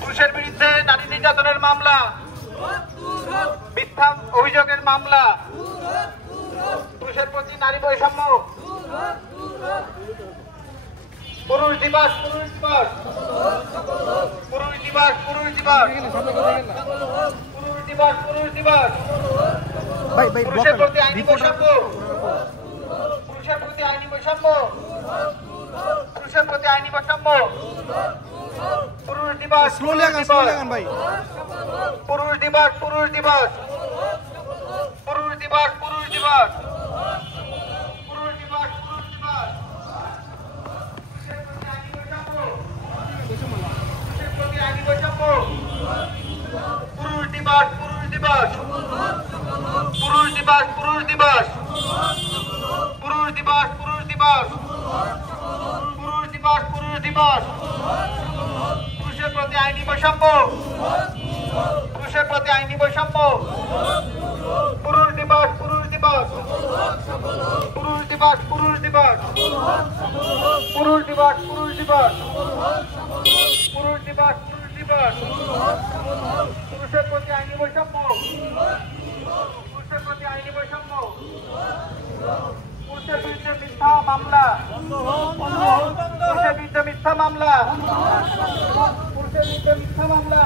পুরুষের বিরুদ্ধে নারী নির্যাতনের মামলা, মিথ্যা অভিযোগের মামলা, পুরুষের প্রতি নারী বৈষম্য, পুরুষ দিবস, পুরুষ দিবস, পুরুষ দিবস, পুরুষ দিবস, পুরুষ দিবস, পুরুষ দিবস, পুরুষের প্রতি আইনি বৈষম্য, পুরুষের প্রতি আইনি বৈষম্য, পুরুষের প্রতি আইনি বৈষম্য, পুরুষ দিবস, পুরুষ দিবস, পুরুষ দিবস, পুরুষ দিবস, পুরুষ দিবস, পুরুষ দিবস, পুরুষ দিবস, পুরুষের প্রতি আইনি বৈষম্য, পুরুষের প্রতি আইনি বৈষম্য, পুরুষ দিবস, পুরুষ দিবস, পুরুষ দিবস, পুরুষ দিবস, পুরুষ দিবস, পুরুষ দিবস, পুরুষ দিবস, পুরুষ দিবস, পুরুষের প্রতি আইনি বৈষম্য, পুরুষের প্রতি আইনি বৈষম্য, পুরুষ দিবস, পুরুষ দিবস, পুরুষ দিবস, পুরুষ দিবস, পুরুষ দিবস, পুরুষ দিবস, পুরুষ দিবস, পুরুষ দিবস, পুরুষের প্রতি আইনি বৈষম্য, পুরুষের প্রতি আইনি বৈষম্য, পুরুষের বিরুদ্ধে মিথ্যা মামলা, পুরুষের বিরুদ্ধে মিথ্যা মামলা, পুরুষের বিরুদ্ধে মিথ্যা মামলা।